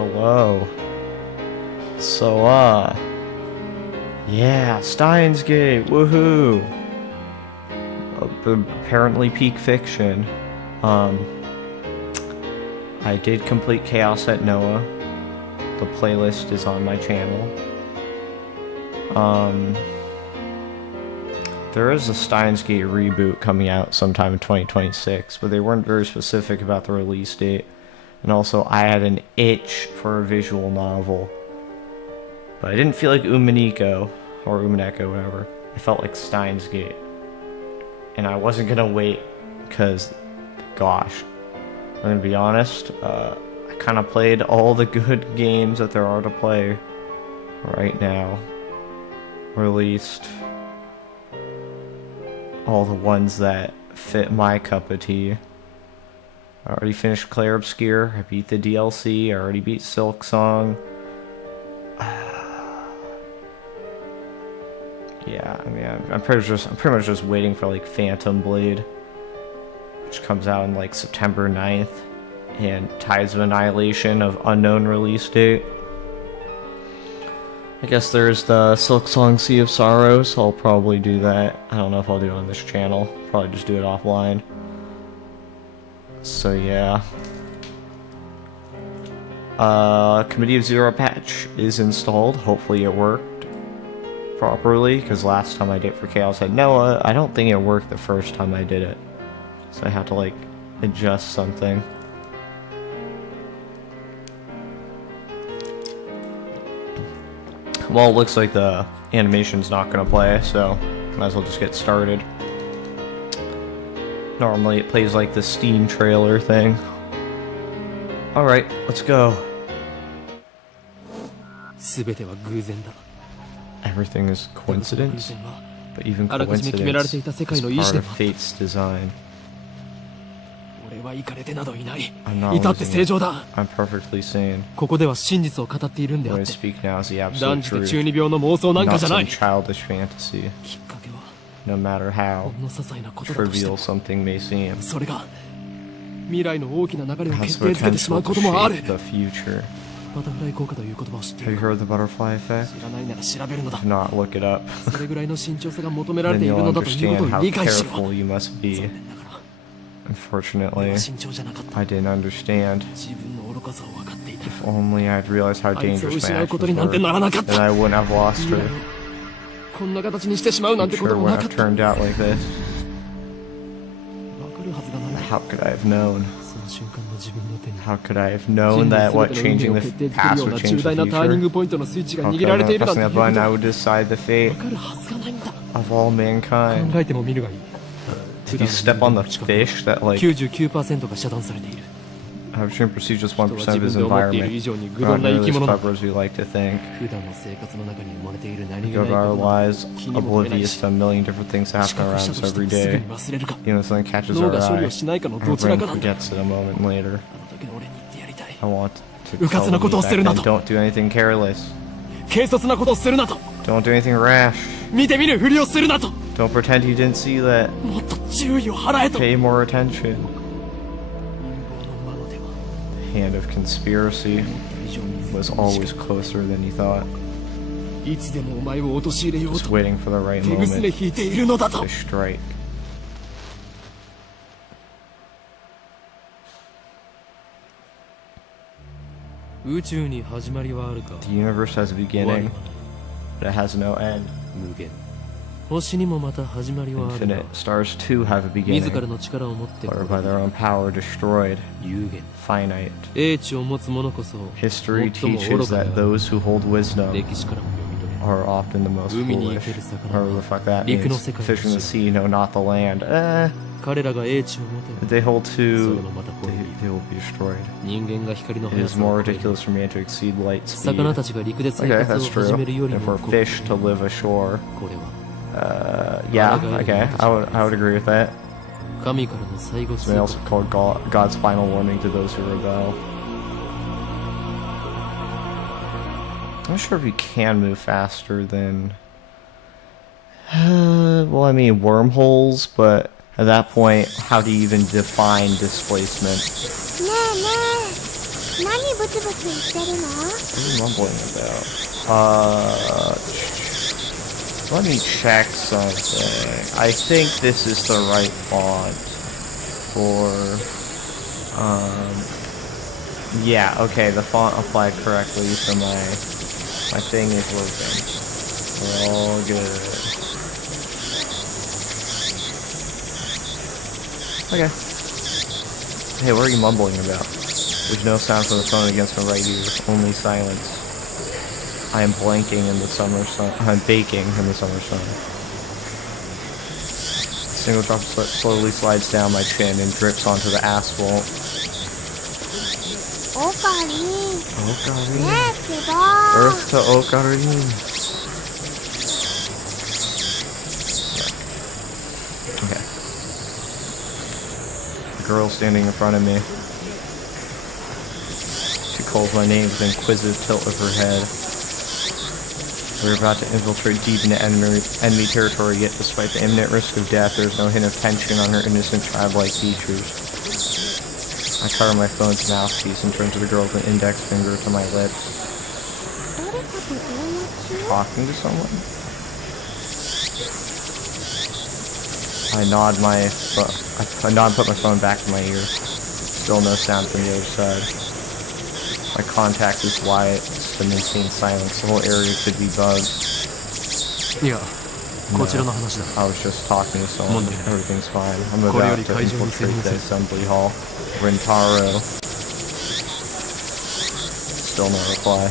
Hello. So, yeah, Steins Gate, woohoo! Apparently peak fiction. I did complete Chaos at Noah. The playlist is on my channel. There is a Steins Gate reboot coming out sometime in 2026, but they weren't very specific about the release date. And also, I had an itch for a visual novel. But I didn't feel like Umineko, or Umineko, whatever. I felt like Steins Gate. And I wasn't gonna wait, because, gosh, I'm gonna be honest, I kind of played all the good games that there are to play right now. Released all the ones that fit my cup of tea. I already finished Clair Obscure, I beat the DLC, I already beat Silk Song. Yeah, I mean, I'm pretty much just waiting for like Phantom Blade, which comes out in like September 9th, and Tides of Annihilation of unknown release date. I guess there's the Silk Song Sea of Sorrows, so I'll probably do that. I don't know if I'll do it on this channel, probably just do it offline. So yeah. Committee of Zero patch is installed, hopefully it worked properly, because last time I did it for Chaos at Noah, I don't think it worked the first time I did it. So I had to like adjust something. Well, it looks like the animation's not gonna play, so might as well just get started. Normally it plays like the Steam trailer thing. Alright, let's go. Everything is coincidence, but even coincidence is part of fate's design. I'm not losing. I'm perfectly sane. What I speak now is the absolute truth, not some childish fantasy. No matter how trivial something may seem, has the potential to shape the future. Have you heard the butterfly effect? If not, look it up. Then you'll understand how careful you must be. Unfortunately, I didn't understand. If only I'd realized how dangerous my actions were, then I wouldn't have lost her. It sure wouldn't have turned out like this. How could I have known? How could I have known that what changing the past would change the future? How could I not pressing that button I would decide the fate of all mankind? Did you step on the fish that like... Havishim perceives just 1% of his environment. We're not nearly as clever as we like to think. We go about our lives oblivious to a million different things happening around us every day. You know, something catches our eye, our brain forgets it a moment later. I want to tell you back then, don't do anything careless. Don't do anything rash. Don't pretend you didn't see that. Pay more attention. The hand of conspiracy was always closer than you thought. Just waiting for the right moment to strike. The universe has a beginning, but it has no end. Infinite. Stars too have a beginning, but are by their own power destroyed. Finite. History teaches that those who hold wisdom are often the most foolish. Or the fuck that means. Fish in the sea know not the land. If they hold two, they will be destroyed. It is more ridiculous for man to exceed light speed. Okay, that's true. And for fish to live ashore. Yeah, okay, I would agree with that. This may also call God's final warning to those who rebel. I'm not sure if you can move faster than... well, I mean wormholes, but at that point, how do you even define displacement? What are you mumbling about? Let me check something. I think this is the right font for, yeah, okay, the font applied correctly, so my thing is working. We're all good. Okay. Hey, what are you mumbling about? There's no sound from the phone against my right ear, only silence. I am blanking in the summer sun. I'm baking in the summer sun. A single drop of sweat slowly slides down my chin and drips onto the asphalt. Ocarine. Earth to Ocarine. Okay. The girl standing in front of me. She calls my name with an inquisitive tilt of her head. We're about to infiltrate deep into enemy territory, yet despite the imminent risk of death, there's no hint of tension on her innocent, childlike features. I cover my phone's mouthpiece and turn to the girl with an index finger to my lips. Talking to someone? I nod and put my phone back in my ear. Still no sound from the other side. My contact is Wyatt to maintain silence. The whole area could be bugged. No, I was just talking to someone. Everything's fine. I'm about to infiltrate the assembly hall. Rintaro. Still no reply.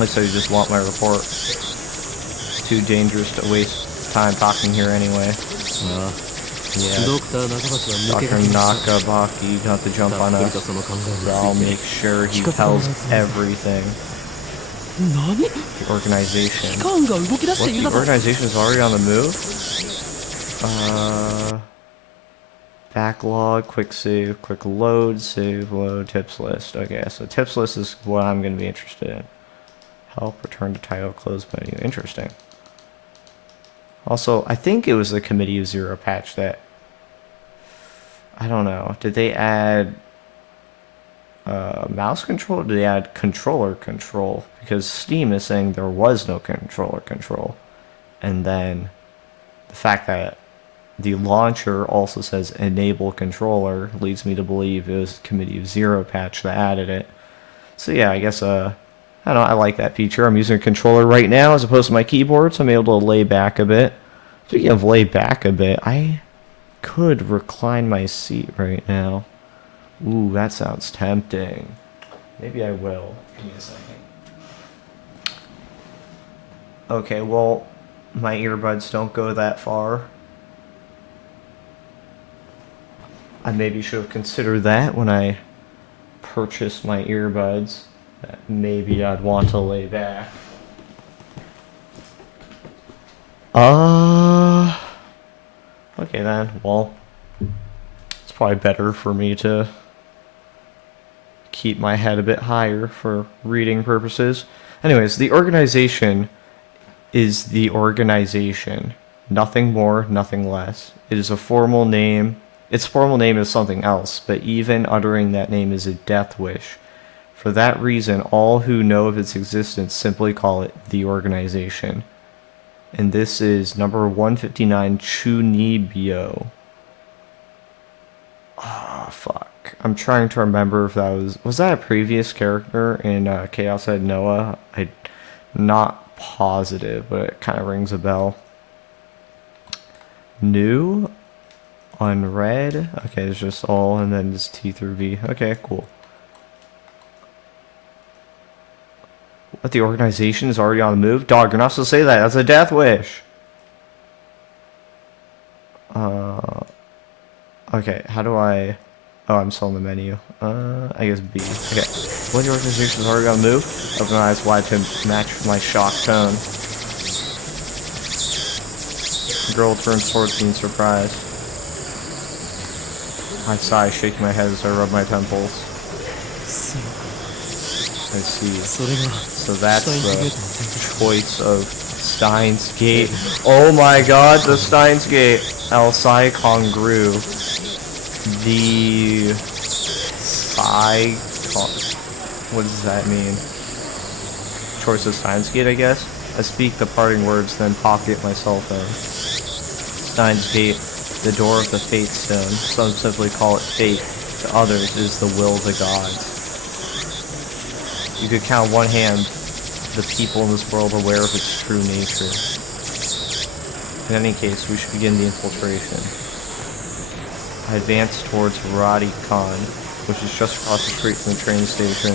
Looks like you just want my report. It's too dangerous to waste time talking here anyway. Yeah. Dr. Nakabaki got the jump on us. So I'll make sure he tells everything. The organization. What? The organization is already on the move? Backlog, quick save, quick load, save, load, tips list. Okay, so tips list is what I'm going to be interested in. Help, return to title, close menu. Interesting. Also, I think it was the Committee of Zero patch that... I don't know. Did they add mouse control? Or did they add controller control? Because Steam is saying there was no controller control. And then the fact that the launcher also says enable controller leads me to believe it was Committee of Zero patch that added it. So yeah, I guess, I don't know, I like that feature. I'm using a controller right now as opposed to my keyboard, so I'm able to lay back a bit. Speaking of lay back a bit, I could recline my seat right now. Ooh, that sounds tempting. Maybe I will. Give me a second. Okay, well, my earbuds don't go that far. I maybe should have considered that when I purchased my earbuds. That maybe I'd want to lay back. Okay then, well, it's probably better for me to keep my head a bit higher for reading purposes. Anyways, the organization is the organization. Nothing more, nothing less. It is a formal name. Its formal name is something else, but even uttering that name is a death wish. For that reason, all who know of its existence simply call it the organization. And this is number 159, Chunibyo. Ah, fuck. I'm trying to remember if that was that a previous character in Chaos Head Noah? I'm not positive, but it kind of rings a bell. New, unread. Okay, it's just all, and then just T through V. Okay, cool. But the organization is already on the move? Dog, you're not supposed to say that. That's a death wish. Okay, how do I... Oh, I'm still in the menu. I guess B. Okay. Well, the organization is already on the move? Open my eyes wide to match my shocked tone. The girl turns towards me in surprise. I sigh, shaking my head as I rub my temples. I see. So that's the choice of Steins Gate. Oh my god, the Steins Gate! Elsai Kongru. The What does that mean? Choice of Steins Gate, I guess? I speak the parting words, then pocket my cell phone. Steins Gate, the door of the fate stone. Some simply call it fate. To others, it is the will of the gods. You could count one hand the people in this world aware of its true nature. In any case, we should begin the infiltration. I advanced towards Radikon, which is just across the street from the train station.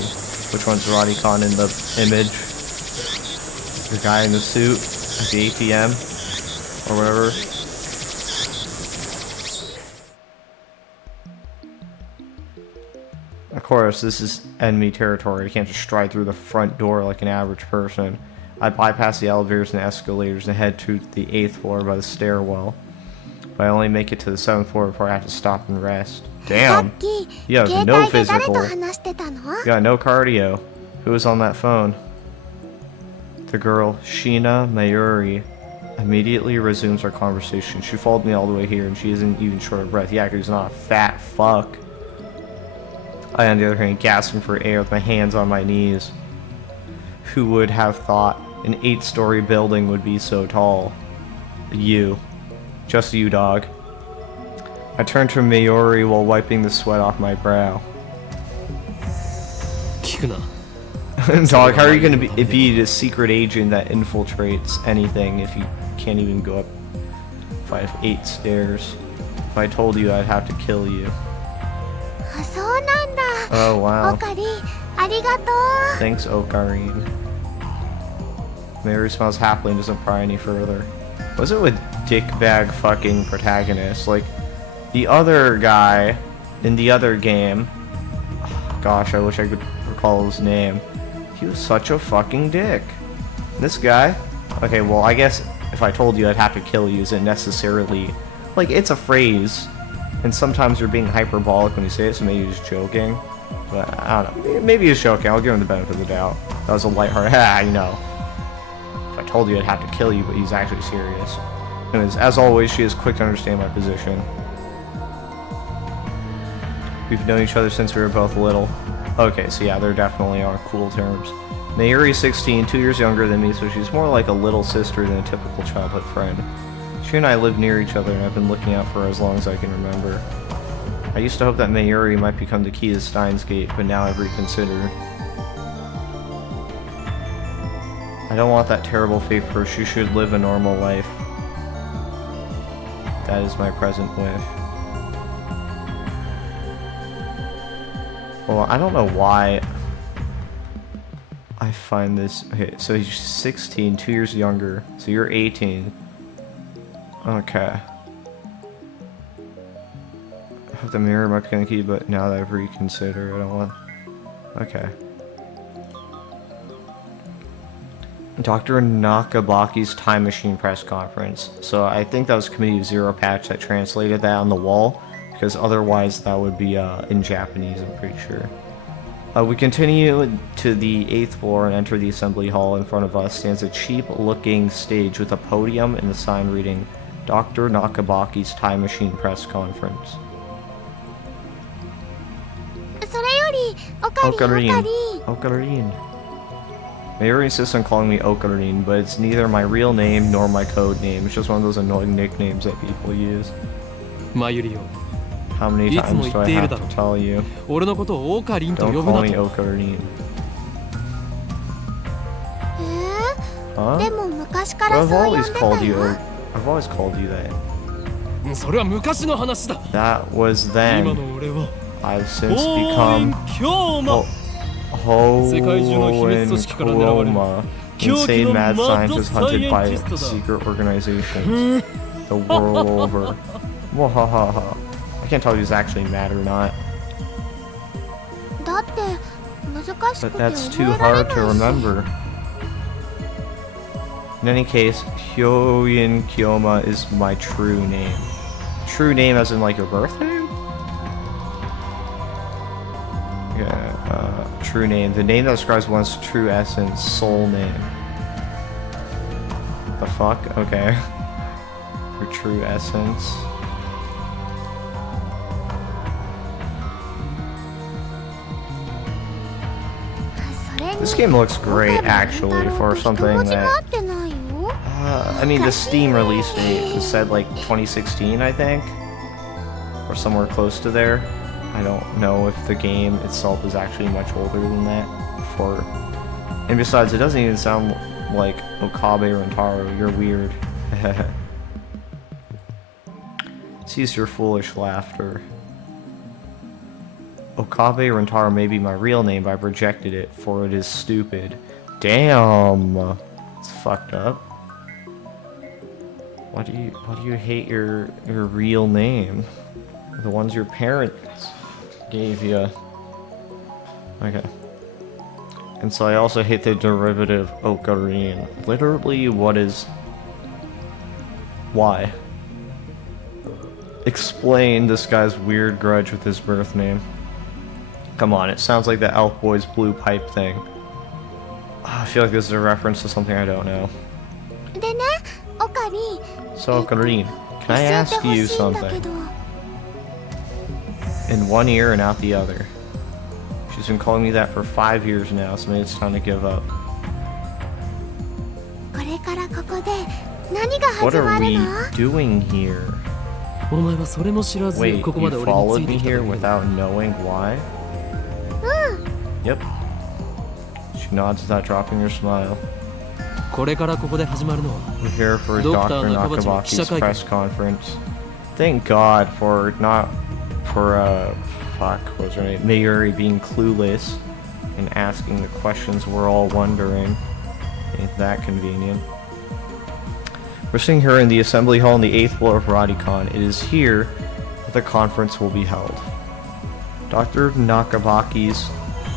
Which one's Radikon in the image? The guy in the suit at the ATM or whatever. Of course, this is enemy territory. I can't just stride through the front door like an average person. I bypass the elevators and escalators and head to the 8th floor by the stairwell. But I only make it to the 7th floor before I have to stop and rest. Damn! You have no physical. You got no cardio. Who was on that phone? The girl, Sheena Mayuri, immediately resumes our conversation. She followed me all the way here and she isn't even short of breath. Yeah, because he's not a fat fuck. I, on the other hand, gasping for air with my hands on my knees. Who would have thought an 8-story building would be so tall? You. Just you, dog. I turned to Mayuri while wiping the sweat off my brow. Dog, how are you going to be the secret agent that infiltrates anything if you can't even go up 8 stairs? If I told you, I'd have to kill you. Oh, wow. Thanks, Okarine. Mayuri smiles happily and doesn't pry any further. What's it with dickbag fucking protagonists? Like, the other guy in the other game, gosh, I wish I could recall his name. He was such a fucking dick. This guy, okay, well, I guess if I told you I'd have to kill you isn't necessarily, like, it's a phrase, and sometimes you're being hyperbolic when you say it, so maybe he's joking. But I don't know, maybe he's joking. I'll give him the benefit of the doubt. That was a lighthearted, you know. If I told you I'd have to kill you, but he's actually serious. Anyways, as always, she is quick to understand my position. We've known each other since we were both little. Okay, so yeah, they're definitely on cool terms. Mayuri's 16, 2 years younger than me, so she's more like a little sister than a typical childhood friend. She and I live near each other, and I've been looking out for her as long as I can remember. I used to hope that Mayuri might become the key to Steins Gate, but now I've reconsidered. I don't want that terrible fate for her. She should live a normal life. That is my present wish. Well, I don't know why I find this... Okay, so he's 16, 2 years younger. So you're 18. Okay. I hope the mirror might be key, but now that I've reconsidered, I don't want... Okay. Dr. Nakabaki's Time Machine press conference. So I think that was Committee of Zero Patch that translated that on the wall. Because otherwise that would be in Japanese, I'm pretty sure. We continue to the 8th floor and enter the assembly hall. In front of us stands a cheap-looking stage with a podium and a sign reading Dr. Nakabaki's Time Machine press conference. Okarine. Mayuri insists on calling me Okarine, but it's neither my real name nor my code name. It's just one of those annoying nicknames that people use. How many times do I have to tell you? Don't call me Okarine. Huh? But I've always called you that. That was then. I've since become Ho-in-Koma, insane mad scientist hunted by secret organizations the world over. Wahahaha. I can't tell if he's actually mad or not. But that's too hard to remember. In any case, Hyoin Kyoma is my true name. True name as in like your birth name? Yeah, true name. The name that describes one's true essence, soul name. The fuck? Okay. Your true essence. This game looks great, actually, for something that... I mean, the Steam release date was said, like, 2016, I think? Or somewhere close to there. I don't know if the game itself is actually much older than that. And besides, it doesn't even sound like Okabe Rentaro. You're weird. Cease your foolish laughter. Okabe Rentaro may be my real name, but I've rejected it, for it is stupid. Damn! It's fucked up. Why do you hate your real name? The ones your parents gave you. Okay. And so I also hate the derivative Ocarine. Literally, what is... Why? Explain this guy's weird grudge with his birth name. Come on, it sounds like the Elf Boy's blue pipe thing. I feel like this is a reference to something I don't know. So, Ocarine, can I ask you something? In one ear and out the other. She's been calling me that for 5 years now, so maybe it's time to give up. What are we doing here? Wait, you followed me here without knowing why? Yep. She nods without dropping her smile. We're here for Dr. Nakabaki's press conference. Thank God for fuck, what was her name? Mayuri being clueless and asking the questions we're all wondering. Ain't that convenient? We're seeing her in the assembly hall on the 8th floor of Radicon. It is here that the conference will be held. Dr. Nakabaki's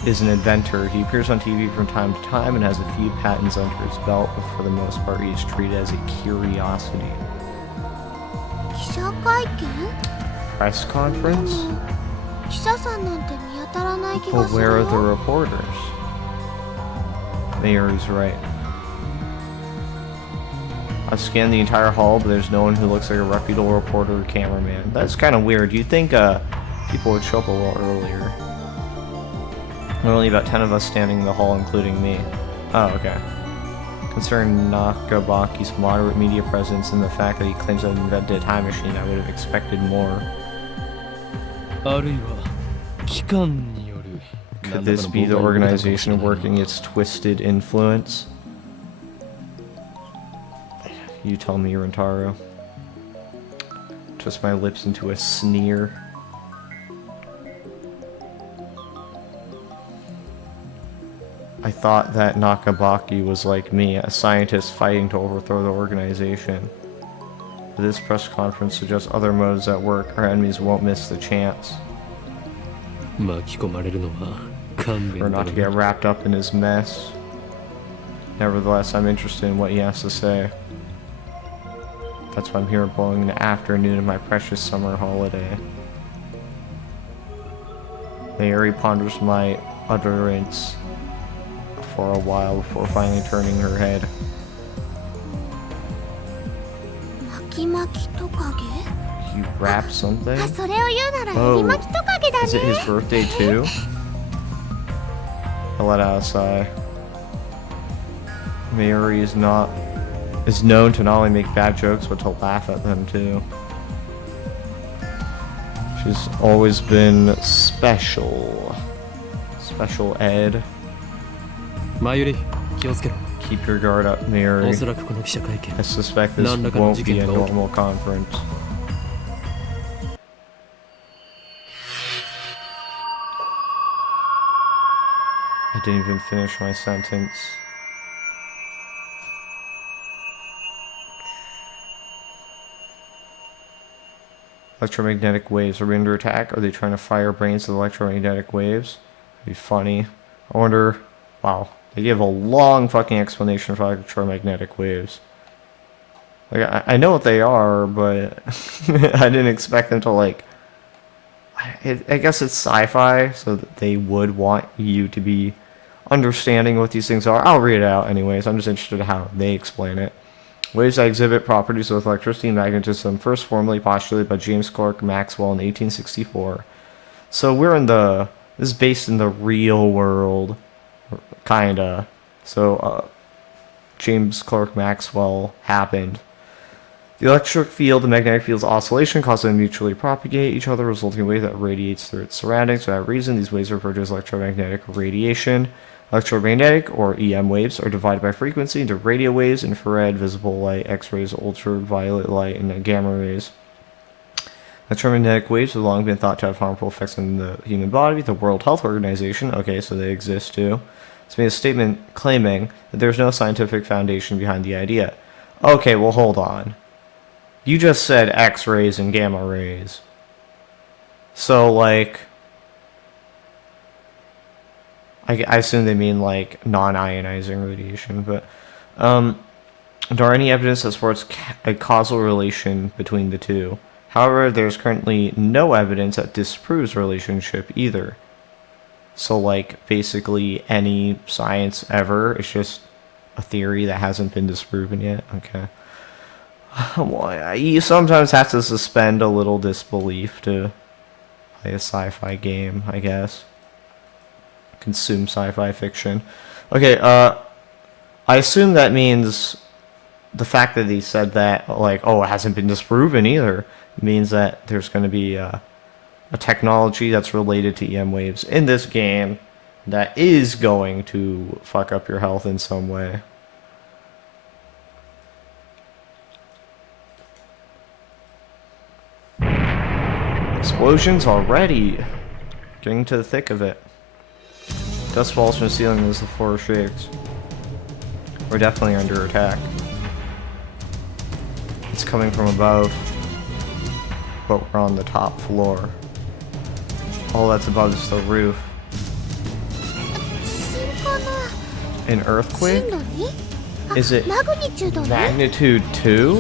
is an inventor. He appears on TV from time to time and has a few patents under his belt, but for the most part he is treated as a curiosity. Press conference? But where are the reporters? Mayuri's right. I've scanned the entire hall, but there's no one who looks like a reputable reporter or cameraman. That's kind of weird. You'd think people would show up a little earlier. There are only about 10 of us standing in the hall, including me. Oh, okay. Considering Nakabaki's moderate media presence and the fact that he claims to have invented a time machine, I would have expected more. Could this be the organization working its twisted influence? You tell me, Rentaro. Twist my lips into a sneer. I thought that Nakabaki was like me, a scientist fighting to overthrow the organization. But this press conference suggests other motives at work. Our enemies won't miss the chance. Or not to get wrapped up in his mess. Nevertheless, I'm interested in what he has to say. That's why I'm here blowing the afternoon of my precious summer holiday. Mayuri ponders my utterance for a while before finally turning her head. You wrap something? Oh, is it his birthday too? I let out a sigh. Mayuri is known to not only make bad jokes, but to laugh at them too. She's always been special. Special ed. Keep your guard up, Mayuri. I suspect this won't be a normal conference. I didn't even finish my sentence. Electromagnetic waves. Are we under attack? Are they trying to fire brains with electromagnetic waves? That'd be funny. I wonder... Wow. They give a long fucking explanation for electromagnetic waves. Like, I know what they are, but I didn't expect them to, like... I guess it's sci-fi, so that they would want you to be understanding what these things are. I'll read it out anyways. I'm just interested in how they explain it. Waves that exhibit properties with electricity and magnetism, first formally postulated by James Clerk Maxwell in 1864. So we're in the... This is based in the real world. Kinda. So, James Clerk Maxwell happened. The electric field and magnetic field's oscillation cause them to mutually propagate each other, resulting in a wave that radiates through its surroundings. For that reason, these waves are referred to as electromagnetic radiation. Electromagnetic, or EM waves, are divided by frequency into radio waves, infrared, visible light, X-rays, ultraviolet light, and gamma rays. Electromagnetic waves have long been thought to have harmful effects on the human body. The World Health Organization, okay, so they exist too, has made a statement claiming that there's no scientific foundation behind the idea. Okay, well, hold on. You just said X-rays and gamma rays. So, like, I assume they mean, like, non-ionizing radiation, but, there are any evidence that supports a causal relation between the two. However, there's currently no evidence that disproves relationship either. So, like, basically any science ever, it's just a theory that hasn't been disproven yet. Okay. Well, you sometimes have to suspend a little disbelief to play a sci-fi game, I guess. Consume sci-fi fiction. Okay, I assume that means the fact that he said that, like, oh, it hasn't been disproven either, means that there's going to be a technology that's related to EM waves in this game that is going to fuck up your health in some way. Explosions already. Getting to the thick of it. Dust falls from the ceiling as the floor shakes. We're definitely under attack. It's coming from above, but we're on the top floor. All that's above is the roof. An earthquake? Is it magnitude 2?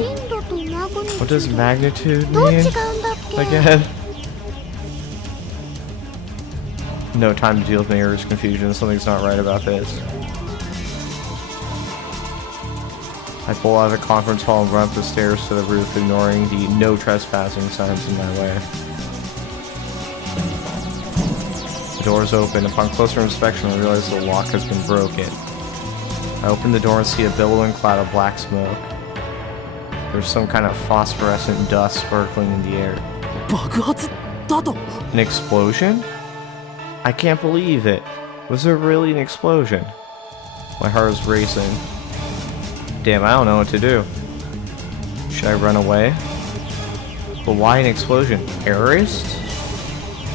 What does magnitude mean? Again? No time to deal with Mayor's confusion. Something's not right about this. I pull out of the conference hall and run up the stairs to the roof, ignoring the no trespassing signs in my way. The door is open. Upon closer inspection, I realize the lock has been broken. I open the door and see a billowing cloud of black smoke. There's some kind of phosphorescent dust sparkling in the air. An explosion? I can't believe it. Was there really an explosion? My heart is racing. Damn, I don't know what to do. Should I run away? But why an explosion? Terrorists?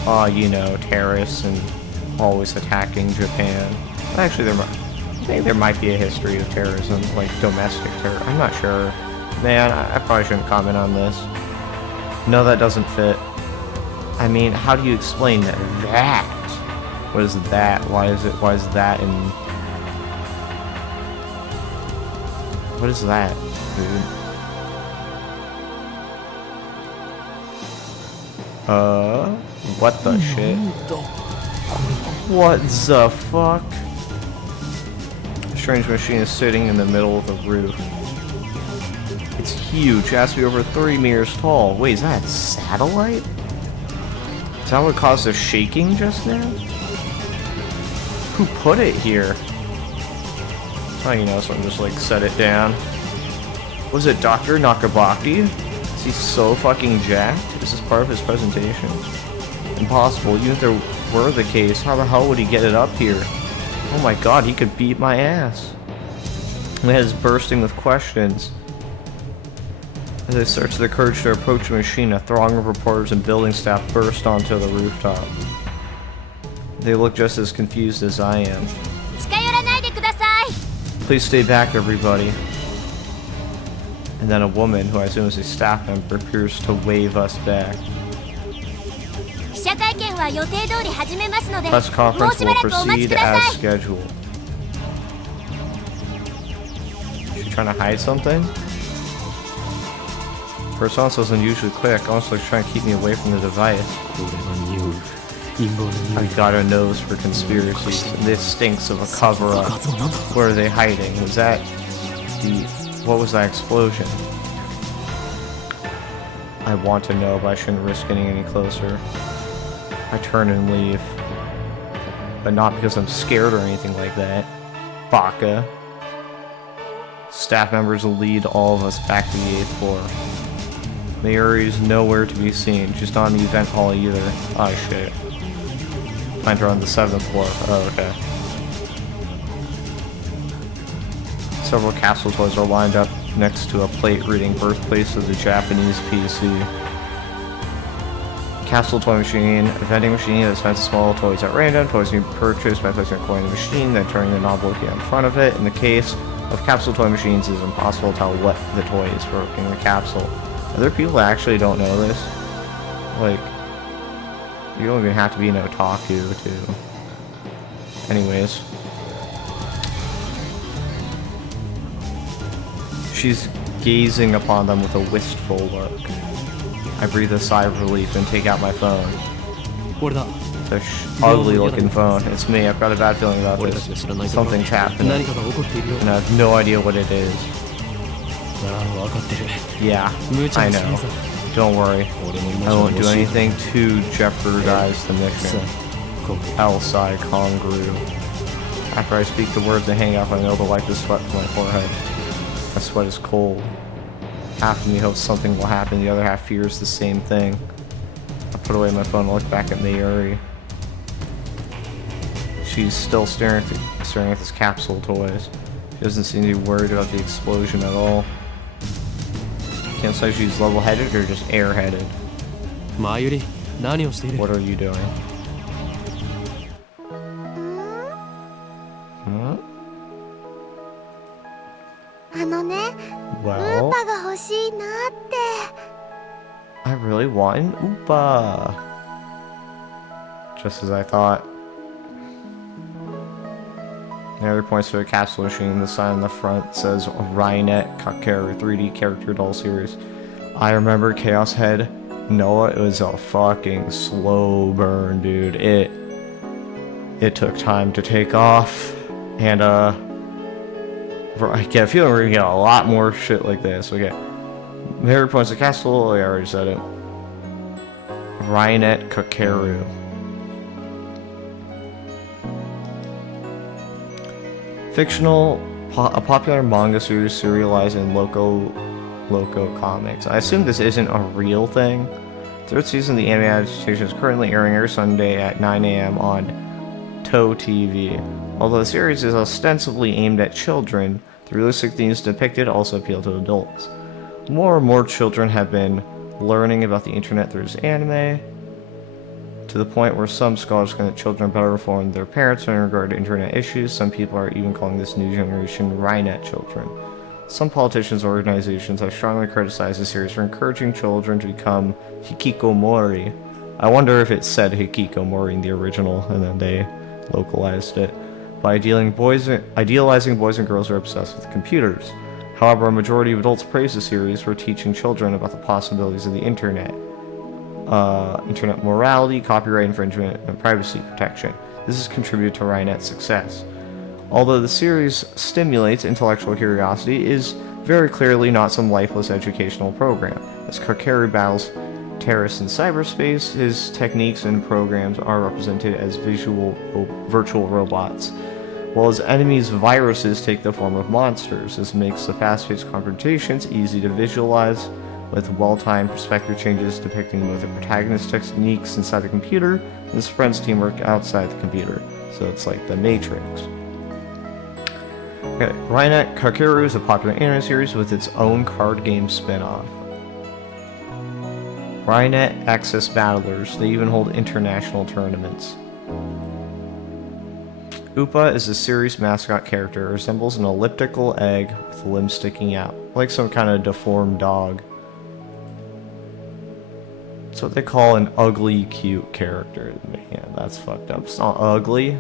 Oh, you know, terrorists and always attacking Japan. Actually, I think there might be a history of terrorism, like domestic terror. I'm not sure. Man, I probably shouldn't comment on this. No, that doesn't fit. I mean, how do you explain that? What is that? Why is that in... What is that, dude? What the shit? What the fuck? A strange machine is sitting in the middle of the roof. It's huge. It has to be over 3 meters tall. Wait, is that a satellite? Is that what caused the shaking just now? Who put it here? Oh, you know, someone just like set it down. Was it Dr. Nakabaki? Is he so fucking jacked? Is this part of his presentation? Impossible. Even if there were the case, how the hell would he get it up here? Oh my god, he could beat my ass. My head is bursting with questions. As I search the courage to approach the machine, a throng of reporters and building staff burst onto the rooftop. They look just as confused as I am. Please stay back, everybody. And then a woman, who I assume is a staff member, appears to wave us back. Press conference will proceed as scheduled. Is she trying to hide something? Her response was unusually quick, almost like trying to keep me away from the device. I got a nose for conspiracies. This stinks of a cover-up. Where are they hiding? Was that the... What was that explosion? I want to know, but I shouldn't risk getting any closer. I turn and leave. but not because I'm scared or anything like that. Baka. Staff members will lead all of us back to the 8th floor. Mayuri is nowhere to be seen. She's not in the event hall either. Oh shit. Find her on the 7th floor. Oh, okay. Several capsule toys are lined up next to a plate reading Birthplace of the Japanese PC. Capsule toy machine, a vending machine that dispenses small toys at random. Toys can be purchased by placing a coin in the machine, then turning the knob looking in front of it. In the case of capsule toy machines, it is impossible to tell what the toy is working in the capsule. Are there people that actually don't know this? Like, you don't even have to be an otaku to. Anyways. She's gazing upon them with a wistful look. I breathe a sigh of relief and take out my phone. The ugly looking phone. It's me. I've got a bad feeling about this. Something's happening. And I have no idea what it is. Yeah, I know. Don't worry. I won't do anything to jeopardize the mission. I'll sigh Kongru. After I speak the words and hang up, I know to wipe the sweat from my forehead. My sweat is cold. Half of me hopes something will happen, the other half fears the same thing. I put away my phone and look back at Mayuri. She's still staring at this capsule toys. She doesn't seem to be worried about the explosion at all. Can't say she's level-headed or just air-headed. Mayuri, what are you doing? Huh? Well, I really want an Oopa. Just as I thought. Mary points to a capsule machine. The sign on the front says Rainet Kakeru 3D character doll series. I remember Chaos Head. Noah, it was a fucking slow burn, dude. It took time to take off. And I get a feeling we're gonna get a lot more shit like this. Okay. Mary points to the castle. I already said it. Rainet Kakeru. Fictional, a popular manga series serialized in Loco Comics. I assume this isn't a real thing. Third season of the anime adaptation is currently airing every Sunday at 9 a.m. on Toe TV. Although the series is ostensibly aimed at children, the realistic themes depicted also appeal to adults. More and more children have been learning about the internet through this anime, to the point where some scholars claim that children are better informed than their parents in regard to internet issues. Some people are even calling this new generation Rainet children. Some politicians and organizations have strongly criticized the series for encouraging children to become hikikomori. I wonder if it said hikikomori in the original and then they localized it. By idealizing boys and girls who are obsessed with computers. However, a majority of adults praise the series for teaching children about the possibilities of the internet. Internet morality, copyright infringement, and privacy protection. This has contributed to Rainet's success. Although the series stimulates intellectual curiosity, it is very clearly not some lifeless educational program. As Kakeru battles terrorists in cyberspace, his techniques and programs are represented as virtual robots, while his enemies' viruses take the form of monsters. This makes the fast-paced confrontations easy to visualize, with well-timed perspective changes depicting both the protagonist's techniques inside the computer and his friend's teamwork outside the computer. So it's like the Matrix. Okay, Rainet Kakeru is a popular anime series with its own card game spin-off. Rainet Access Battlers, they even hold international tournaments. Oopa is a series mascot character. It resembles an elliptical egg with limbs sticking out, like some kind of deformed dog. It's what they call an ugly cute character. Man, that's fucked up. It's not ugly.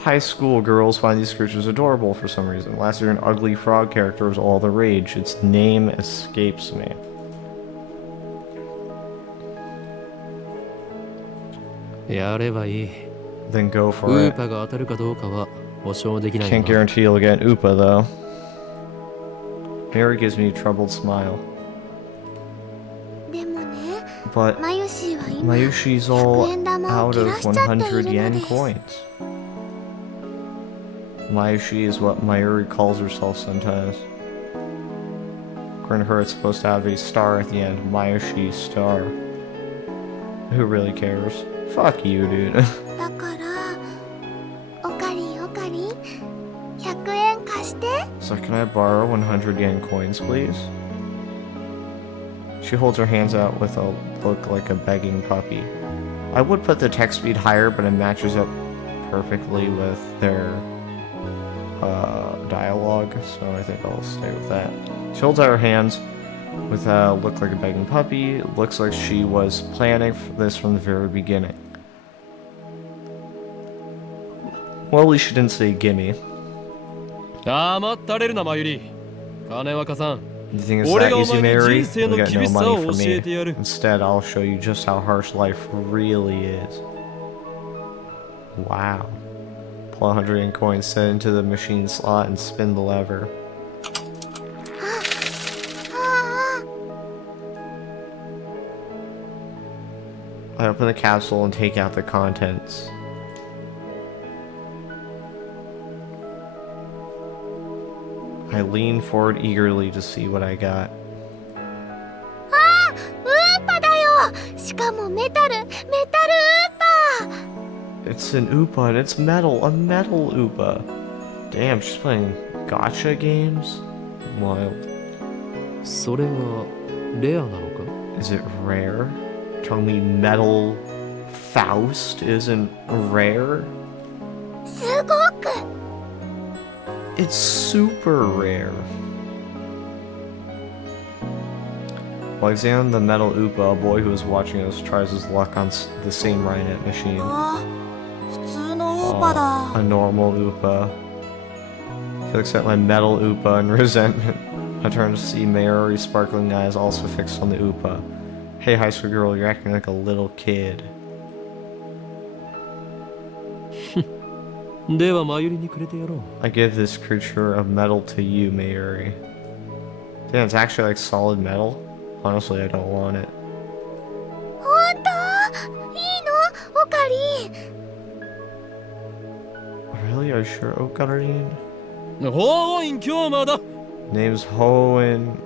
High school girls find these creatures adorable for some reason. Last year, an ugly frog character was all the rage. Its name escapes me. Then go for it. Can't guarantee you'll get Oopa though. Mary gives me a troubled smile. But Mayushi's all out of 100 yen coins. Mayoshi is what Mayuri calls herself sometimes. According to her, it's supposed to have a star at the end. Mayoshi star. Who really cares? Fuck you, dude. だから、おかりんおかりん、100円貸して。So can I borrow 100 yen coins, please? She holds her hands out with a look like a begging puppy. I would put the text speed higher, but it matches up perfectly with their dialogue, so I think I'll stay with that. She holds out her hands with a look like a begging puppy. Looks like she was planning for this from the very beginning. Well, at least she didn't say gimme. The thing is that easy, Mary? We got no money for me. Instead, I'll show you just how harsh life really is. Wow. Pull 100 yen coins, set into the machine slot, and spin the lever. I open the capsule and take out the contents. I lean forward eagerly to see what I got. It's an Oopa and it's metal, a metal Oopa. Damn, she's playing gacha games? Wild. Is it rare? Telling me metal Faust isn't rare? It's super rare. While examining the metal Oopa, a boy who is watching us tries his luck on the same Rhinet machine. A normal Oopa. He looks at my metal Oopa in resentment. I turn to see Mayuri's sparkling eyes also fixed on the Oopa. Hey, high school girl, you're acting like a little kid. I give this creature of metal to you, Mayuri. Damn, it's actually like solid metal. Honestly, I don't want it. Really? Are you sure, Okarin? Name's Hoen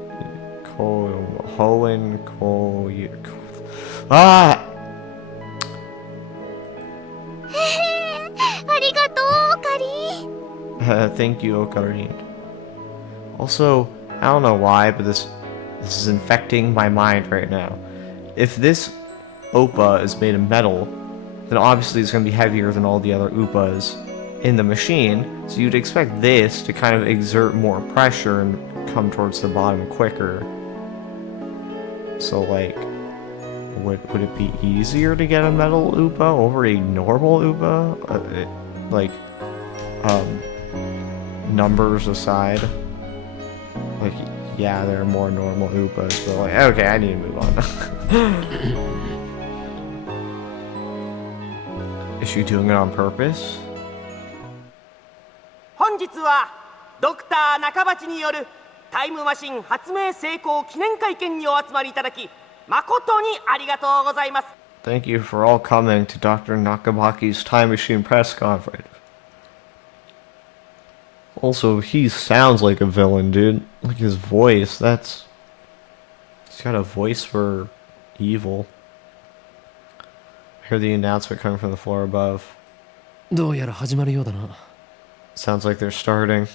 Ko. Ah! Thank you, Okarin. Also, I don't know why, but this is infecting my mind right now. If this Oopa is made of metal, then obviously it's going to be heavier than all the other Oopas in the machine, so you'd expect this to kind of exert more pressure and come towards the bottom quicker. So, like, would it be easier to get a metal Oopa over a normal Oopa? Numbers aside. Like, yeah, there are more normal Oopas, but like, okay, I need to move on. Is she doing it on purpose? 本日はドクター中鉢によるタイムマシン発明成功記念会見にお集まりいただき誠にありがとうございます。 Thank you for all coming to Dr. Nakabaki's Time Machine press conference. Also, he sounds like a villain, dude. Like his voice, he's got a voice for evil. I hear the announcement coming from the floor above. Sounds like they're starting.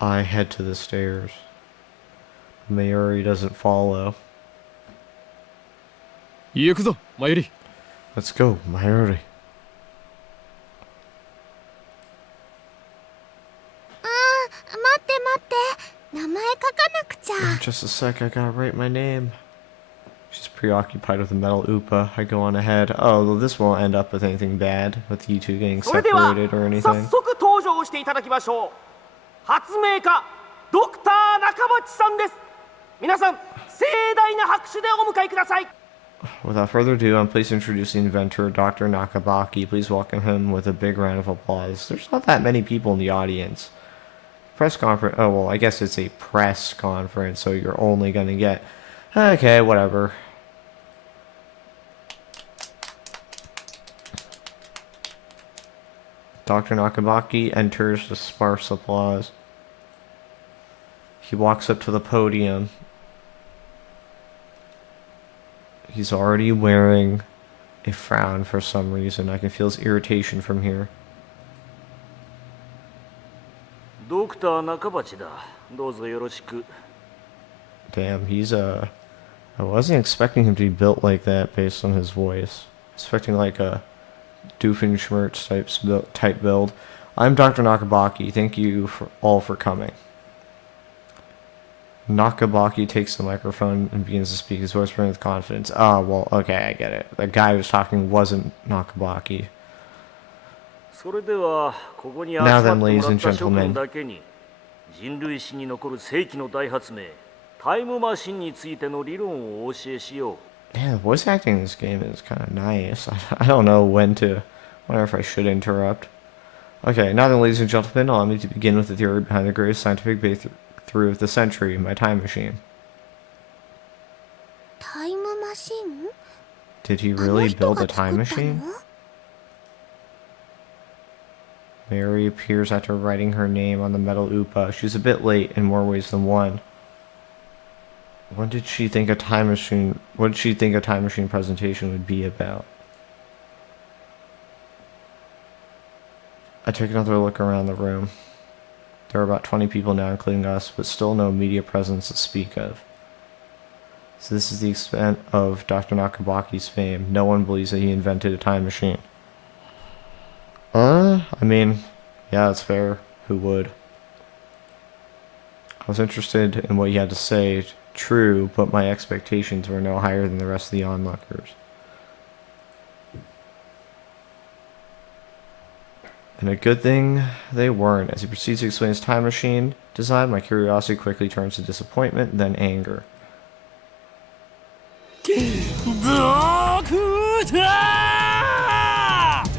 I head to the stairs. Mayuri doesn't follow. Let's go, Mayuri. Just a sec, I gotta write my name. She's preoccupied with the metal Oopa. I go on ahead. Oh, well, this won't end up with anything bad, with you two getting separated or anything. 発明家ドクター中鉢さんです。皆さん盛大な拍手でお迎えください。 Without further ado, I'm pleased to introduce the inventor, Dr. Nakabaki. Please welcome him with a big round of applause. There's not that many people in the audience. press conference. Oh, well, I guess it's a press conference, so you're only gonna get. Okay, whatever. Dr. Nakabaki enters with sparse applause. He walks up to the podium. He's already wearing a frown for some reason. I can feel his irritation from here. Dr. Nakabachi da. Dozo yoroshiku. Damn, he's I wasn't expecting him to be built like that based on his voice. Expecting like a Doofenshmirtz type build. I'm Dr. Nakabaki. Thank you all for coming. Nakabaki takes the microphone and begins to speak, his voice brimming with confidence. Oh, well, okay, I get it. The guy who was talking wasn't Nakabaki. Now then, ladies and gentlemen. Yeah, the voice acting in this game is kind of nice. I don't know when to. I wonder if I should interrupt. Okay, now then, ladies and gentlemen, allow me to begin with the theory behind the greatest scientific breakthrough of the century, my time machine. Time machine? Did he really build a time machine? Mary appears after writing her name on the metal upa. She's a bit late in more ways than one. What did she think a time machine presentation would be about? I took another look around the room. There are about 20 people now, including us, but still no media presence to speak of. So this is the extent of Dr. Nakabaki's fame. No one believes that he invented a time machine. I mean, yeah, that's fair. Who would? I was interested in what he had to say. True, but my expectations were no higher than the rest of the onlookers. And a good thing they weren't. As he proceeds to explain his time machine design, my curiosity quickly turns to disappointment, then anger.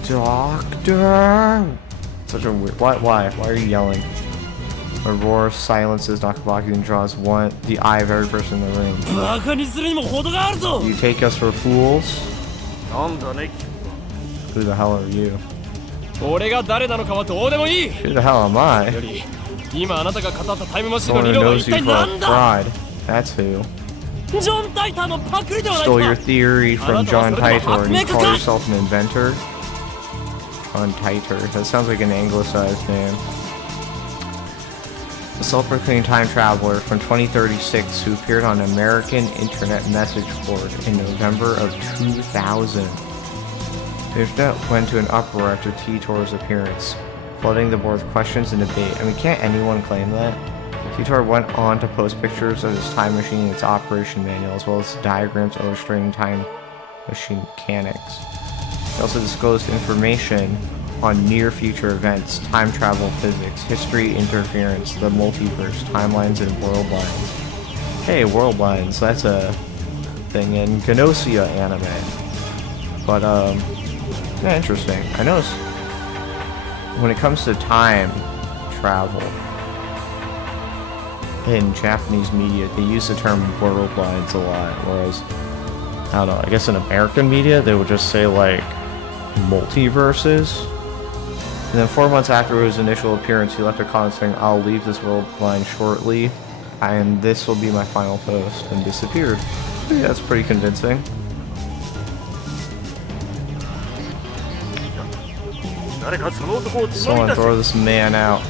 Doctor! Such a weird... Why? Why are you yelling? A roar silences Nakabaki and draws the eye of every person in the room. You take us for fools? Who the hell are you? Who the hell am I? Someone who knows you for a fraud. That's who. Stole your theory from John Titor and you call yourself an inventor? John Titor. That sounds like an anglicized name. A self-proclaimed time traveler from 2036 who appeared on an American internet message board in November of 2000. The internet went to an uproar after Titor's appearance, flooding the board with questions and debate. I mean, can't anyone claim that? Titor went on to post pictures of his time machine and its operation manual, as well as diagrams illustrating time machine mechanics. He also disclosed information on near-future events, time travel physics, history, interference, the multiverse, timelines, and world lines. Hey, world lines, that's a thing in Ganosia anime. But, yeah, interesting. I noticed when it comes to time travel in Japanese media, they use the term world lines a lot, whereas, I don't know, I guess in American media, they would just say, like, multiverses. And then 4 months after his initial appearance, he left a comment saying, "I'll leave this world line shortly, and this will be my final post," and disappeared. So yeah, that's pretty convincing. Someone throw this man out.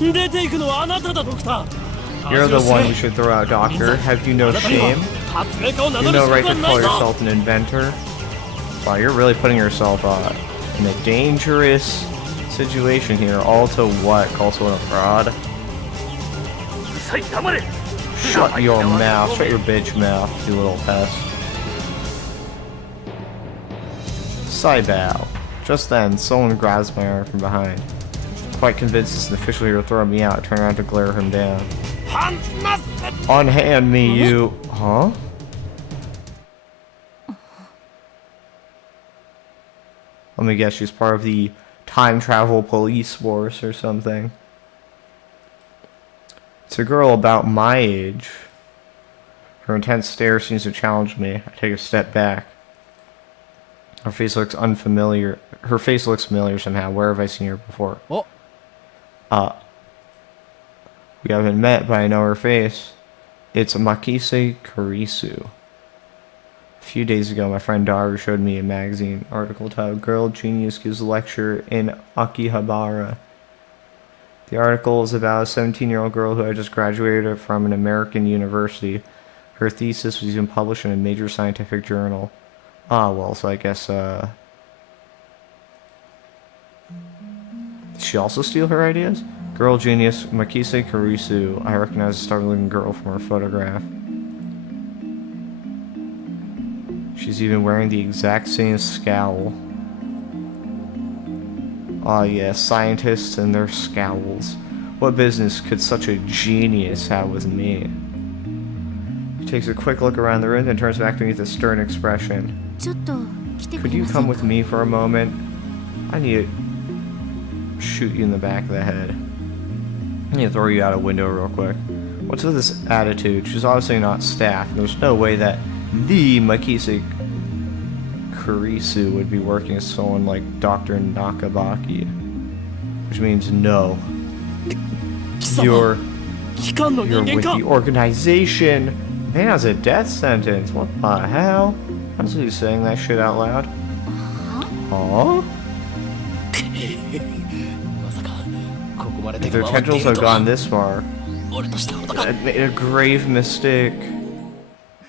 You're the one we should throw out, Doctor. Have you no shame? You no right to call yourself an inventor? Wow, you're really putting yourself in a dangerous situation here. All to what? Call someone a fraud? Shut your mouth. Shut your bitch mouth, you little pest. Saibao. Just then, someone grabs my arm from behind. Quite convinced it's an official here to throw me out, I turn around to glare him down. Unhand me, you... Huh? Let me guess, she's part of the time travel police force or something. It's a girl about my age. Her intense stare seems to challenge me. I take a step back. Her face looks unfamiliar. Her face looks familiar somehow. Where have I seen her before? Oh, We haven't met, but I know her face. It's Makise Kurisu. A few days ago, my friend Daru showed me a magazine article titled Girl Genius Gives a Lecture in Akihabara. The article is about a 17-year-old girl who had just graduated from an American university. Her thesis was even published in a major scientific journal. Ah, well, so I guess, did she also steal her ideas? Girl genius, Makise Kurisu. I recognize the star-looking girl from her photograph. She's even wearing the exact same scowl. Ah, yeah, scientists and their scowls. What business could such a genius have with me? He takes a quick look around the room and turns back to me with a stern expression. ちょっと来てく Could れ you ませ come ん with か me for a moment? I need to shoot you in the back of the head. I need to throw you out a window real quick. What's with this attitude? She's obviously not staff. There's no way that the Makise Kurisu would be working as someone like Dr. Nakabaki. Which means no. You're 機関の You're 人間 with か the organization. Man has a death sentence. What the hell? How's he saying that shit out loud? Huh? まさかここまで手 If が their 回ってい tendrils る have とは gone this far, 俺としたことが I made a grave mistake.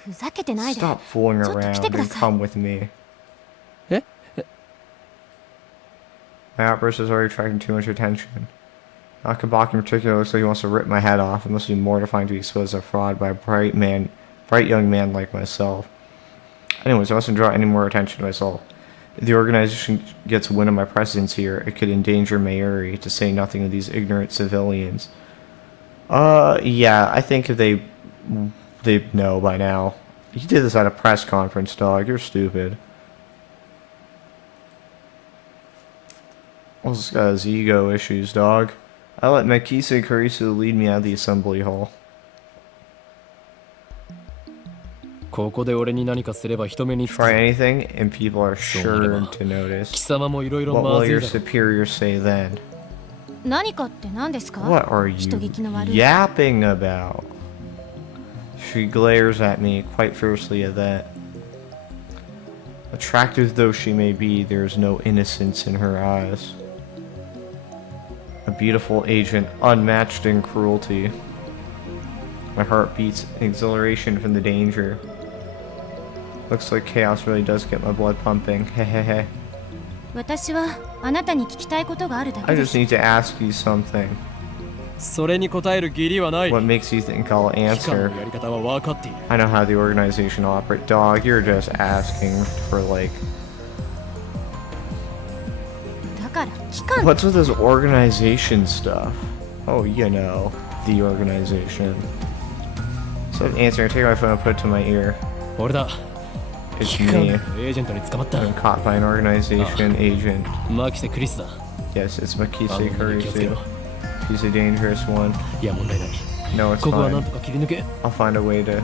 ふざけてないで Stop fooling ちょっと来 around てくだ and さい come with me. え My outburst is already attracting too much attention. Nakabaki in particular looks like he wants to rip my head off. It must be mortifying to be exposed as a fraud by a bright young man like myself. Anyways, I mustn't draw any more attention to myself. If the organization gets wind of my presence here, it could endanger Mayuri, to say nothing of these ignorant civilians. Yeah, I think if they know by now. You did this at a press conference, dog. You're stupid. Well, this guy has ego issues, dog. I let Makise Kurisu lead me out of the assembly hall. ここで俺に何かすれば人目につく Try anything, and people are sure to 貴 notice. 様もいろいろ What ま will ずい your だろ superiors say then? 何かって何ですか What are you 人聞きの悪い yapping about? She glares at me quite fiercely at that. Attractive though she may be, there is no innocence in her eyes. A beautiful agent, unmatched in cruelty. My heart beats in exhilaration from the danger. Looks like chaos really does get my blood pumping. Hehehe. 私はあなたに聞きたいことがあるだ I けで just す need to ask you something. それに答える義理はない What makes you think I'll 機関 answer? のやり方は分かっている I know how the organization operates. Dog, you're just asking for like... だから機関 What's with this organization stuff? Oh, you know, the organization. So answering, I take my phone and put it to my ear. 俺だ It's 機関 me. のエージェントに捕まった I'm caught by an organization agent. マキセ・クリスだ Yes, it's あ Makise の気をつけろ Kurisu. He's a dangerous one. いや問題ない No, it's ここはなん fine. とか切り抜け I'll find a way to...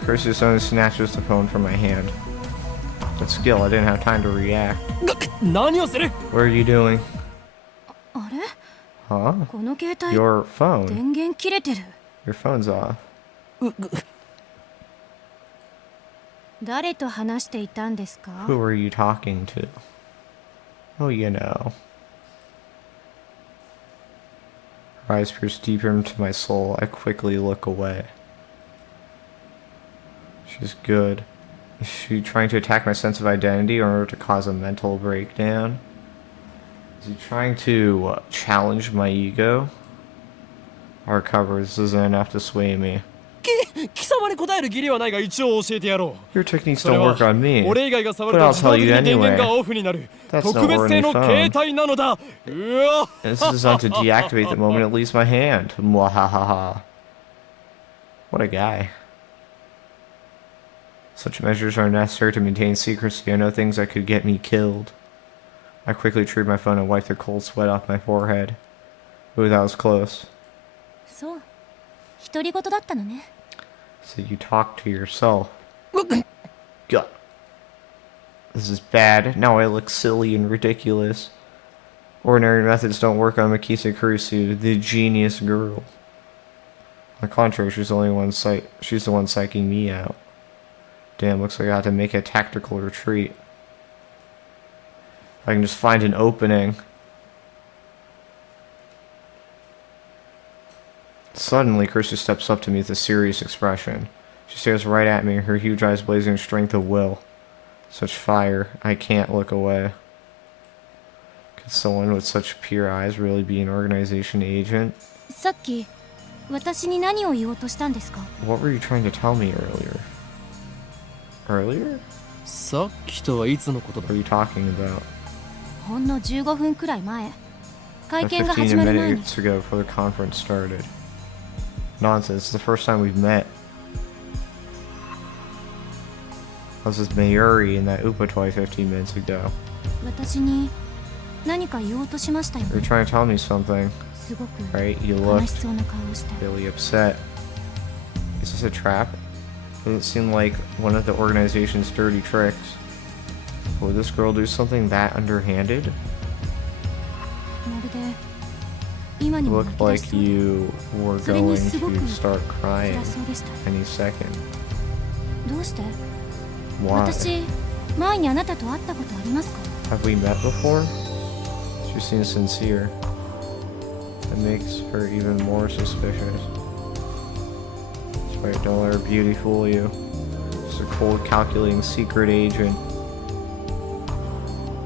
Kurisu suddenly snatches the phone from my hand. With skill, I didn't have time to react. 何をする What are you doing? あれ Huh? この携帯 Your phone. 電源切れてる Your phone's off. 誰と話していたんですか Who were you talking to? Oh, you know. Her eyes pierce deeper into my soul. I quickly look away. She's good. Is she trying to attack my sense of identity in order to cause a mental breakdown? Is he trying to challenge my ego? Our cover, this isn't enough to sway me. 貴様に答える義理はないが一応教えてやろ Your う techniques それ don't は work on me. 俺以外が触る But と I'll 自動 tell 的 you に電源 anyway. がオフになる That's 特 no 別性の ordinary 携帯なのだうわ This is designed to deactivate the moment it leaves my hand. Mwahaha. What a guy. Such measures are necessary to maintain secrecy. I know things that could get me killed. I quickly retrieved my phone and wiped the cold sweat off my forehead. Ooh, that was close. そう。独り言だったのね。 So you talk to yourself. God. This is bad. Now I look silly and ridiculous. Ordinary methods don't work on Makisa Kurisu, the genius girl. On the contrary, she's the one psyching me out. Damn, looks like I have to make a tactical retreat. If I can just find an opening. Suddenly, Kurisu steps up to me with a serious expression. She stares right at me, her huge eyes blazing with strength of will. Such fire, I can't look away. Could someone with such pure eyes really be an organization agent? さっき、私に何を言おうとしたんですか？ What were you trying to tell me earlier? Earlier? さっきとはいつのことだ What are you talking about? ほんの15分くらい前。会 Like 見が始 15 まる前に。 minutes ago before the conference started. Nonsense, it's the first time we've met. I was with Mayuri in that Upatoy 15 minutes ago. 私に何か言おうとしましたよ You're ね。 trying to tell me something, すごく right? You 悲 looked しそうな顔をして。 really upset. Is this a trap? Doesn't seem like one of the organization's dirty tricks. Would this girl do something that underhanded? まるで今に It も泣 looked き出 like しそうで you were それに going すごく to start crying 辛そうでした。 any second. どうして？ Why? 私、前にあなたと会ったことありますか？ Have we met before? She seems sincere. It makes her even more suspicious. Right, don't let her beauty fool you. She's a cold, calculating secret agent.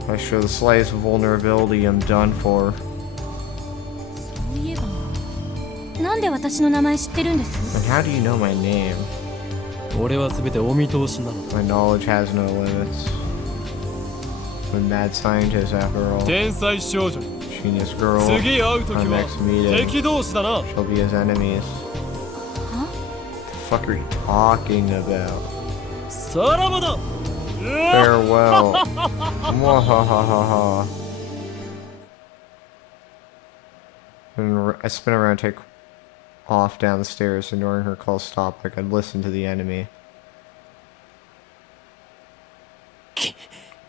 If I show the slightest vulnerability, I'm done for. そういえば、なんで私の名前知ってるんです？ And how do you know my name? 俺は全てお見通しなのだ My knowledge has no limits. I'm a mad scientist after all. 天才少女 Genius girl. 次会う時 Our は next meeting. 敵同士だな She'll be his enemies. は？ The fuck are you talking about? さらばだ Farewell. Mwahahaha. And I spin around and take off down the stairs, ignoring her call stop like I'd listen to the enemy.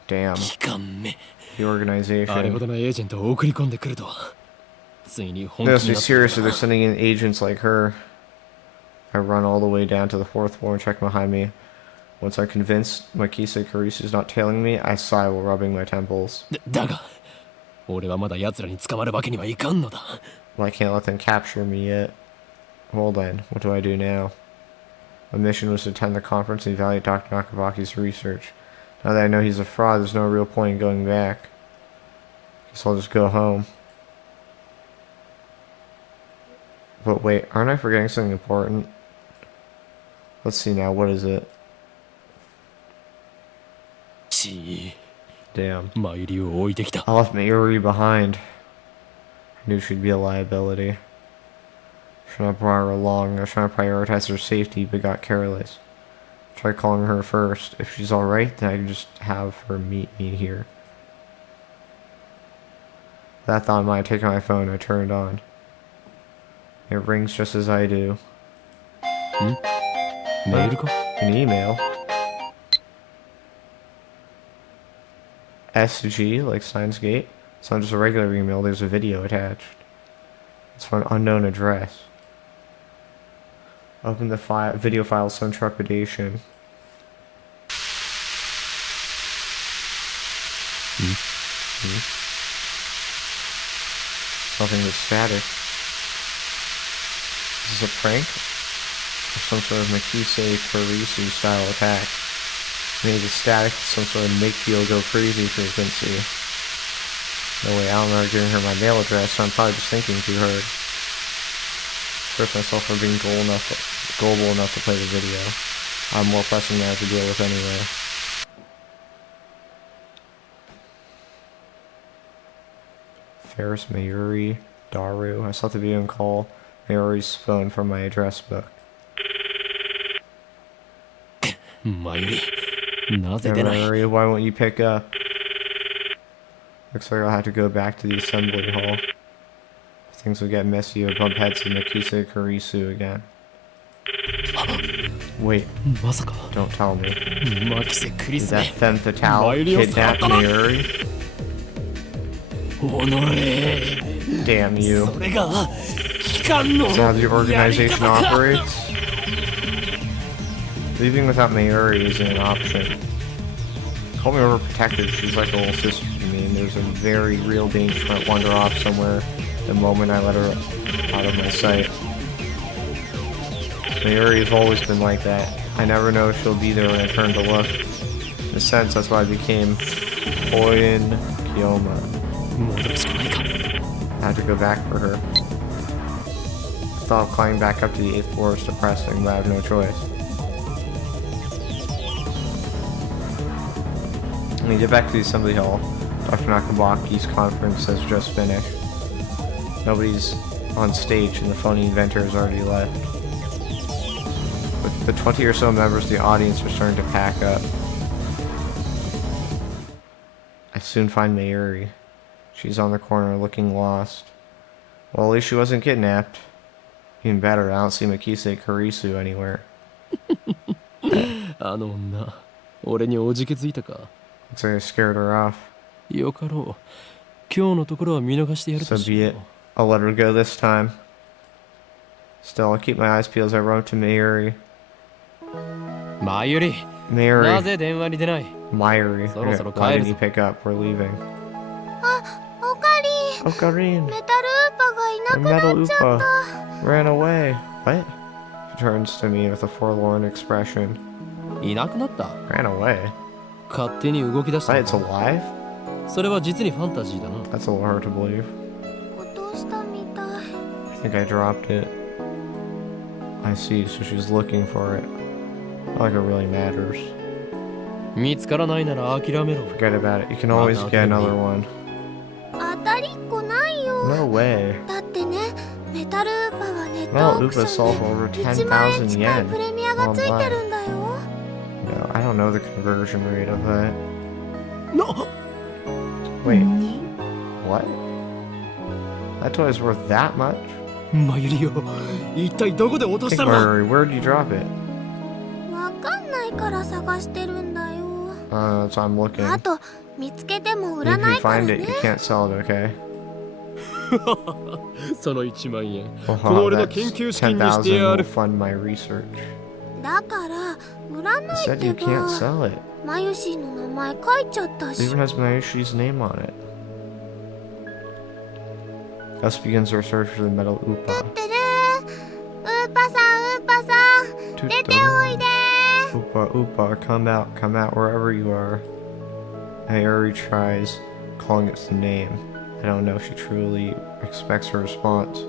Damn. 期間目 The あれ organization. ほどのエージェントを送り込んでくるとはついに本気 No, に to な be って serious, る if they're な sending in agents like her. I run all the way down to the 4th floor and check behind me. Once I'm convinced Makisa Kurisu's not tailing me, I sigh while rubbing my temples. だが俺はまだ奴らに捕まるわけにはいかんのだ Well, I can't let them capture me yet. Well then, what do I do now? My mission was to attend the conference and evaluate Dr. Nakabaki's research. Now that I know he's a fraud, there's no real point in going back. Guess I'll just go home. But wait, aren't I forgetting something important? Let's see now, what is it? ち Damn. マユリを置いてきた I left Mayuri behind. I knew she'd be a liability. Should have brought her along. I was trying to prioritize her safety, but got careless. Try calling her first. If she's alright, then I can just have her meet me here. That thought in mind, I take out my phone, I turn it on. It rings just as I do. メールか An email. SG, like Steins Gate. It's not just a regular email, there's a video attached. It's from an unknown address. Open the video file with some trepidation. Something was static. Is this a prank? Or some sort of Makise Kurisu style attack? Maybe the static is some sort of make you go crazy frequency. No way, I don't remember giving her my mail address, so I'm probably just thinking too hard. Curse myself for being gullible enough to play the video. I have more pressing matters to deal with anyway. Ferris Mayuri Daru. I saw the video and call Mayuri's phone from my address book. マユリなぜ Hey, 出ない Mayuri, why won't you pick up? Looks like I'll have to go back to the assembly hall. Things will get messy or bump heads with Mikisa Kurisu again. Wait, まさか don't tell me. マキセクリ Did ス that め femme fatale マユリを kidnap 触ったな Mayuri? おのれ Damn you. それが機関の Is that how the やり organization 方か operates? Leaving without Mayuri isn't an option. Call me overprotective, she's like a little sister to me, and there's a very real danger she might wander off somewhere the moment I let her out of my sight. Mayuri has always been like that. I never know if she'll be there when I turn to look. In a sense, that's why I became Oin Kyoma. 戻るしかないか I had to go back for her. The thought of climbing back up to the 8th floor is depressing, but I have no choice. When we get back to the assembly hall, Dr. Nakabaki's conference has just finished. Nobody's on stage and the phony inventor has already left. With the 20 or so members of the audience are starting to pack up. I soon find Mayuri. She's on the corner looking lost. Well, at least she wasn't kidnapped. Even better, I don't see Mikisa Kurisu anywhere. あの女俺におじけづいたか Looks like I scared her off. よかろう今日のところは見逃してやる So とし be よ it. I'll let her go this time. Still, I'll keep my eyes peeled as I run up to Mayuri. うマユリな Mayuri. ぜ電話に出ない Mayuri. Soro, Okay, soro, why kaeru didn't you zo. pick up? We're leaving. おかり Ocarine. メタルウーパがいな My くな metal っちゃっ Upa た ran away. What? She turns to me with a forlorn expression. いなくなった Ran away? 勝手に動き出した What? の It's か alive? それは実にファンタジーだな That's a little hard to believe. 落としたみたい I think I dropped it. I see, so she's looking for it. Not like it really matters. 見つからないなら諦めろ Forget about it. You can always get another one. 当たりっこないよ No way. だってねメタルウーパはネット Metal オーク Upa ショ sold ン for over で1万円 10,000近い yen プレミアがついて online. るんだよ No, I don't know the conversion rate of that. な Wait, what? That toy's worth that much? マユリよ一体どこで落とし Think たの Murray, where'd you drop it? わかんないから探してるんだよ So I'm looking. あと見つけても売 If ら you な can いから find ね it, you can't sell it, okay? その1万円 Well, この俺の that's 研究資金にして 10,000 や will る fund my research. だから売ら You ないっ said て you can't ば sell it. マユシーの名前書いちゃった It し even has Mayushi's name on it. Thus begins our search for the metal トゥ Upa. ってるウーパさんウーパさん出ておいで Upa, Upa, come out wherever you are. Mayuri tries calling its name. I don't know if she truly expects her response.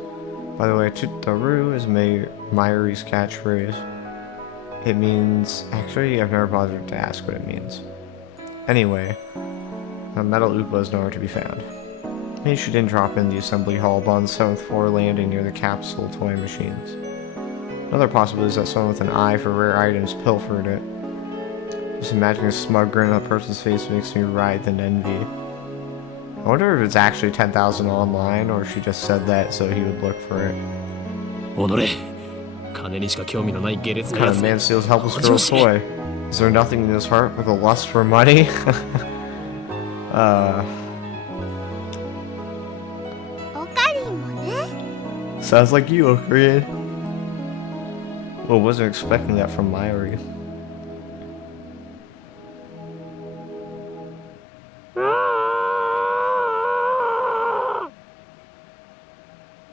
By the way, Tutaru is Mayuri's catchphrase. It means... Actually, I've never bothered to ask what it means. Anyway, the metal Upa is nowhere to be found. Maybe she didn't drop in the assembly hall, but on the 7th floor landing near the capsule toy machines. Another possibility is that someone with an eye for rare items pilfered it. Just imagining a smug grin on a person's face makes me writhe in envy. I wonder if it's actually 10,000 online, or if she just said that so he would look for it. おのれ金にしか興味のない下劣 What な kind や of つ man steals helpless girl's toy? Is there nothing in his heart with a lust for money? おかりんもね Sounds like you, Korean. Well, wasn't expecting that from Mayuri.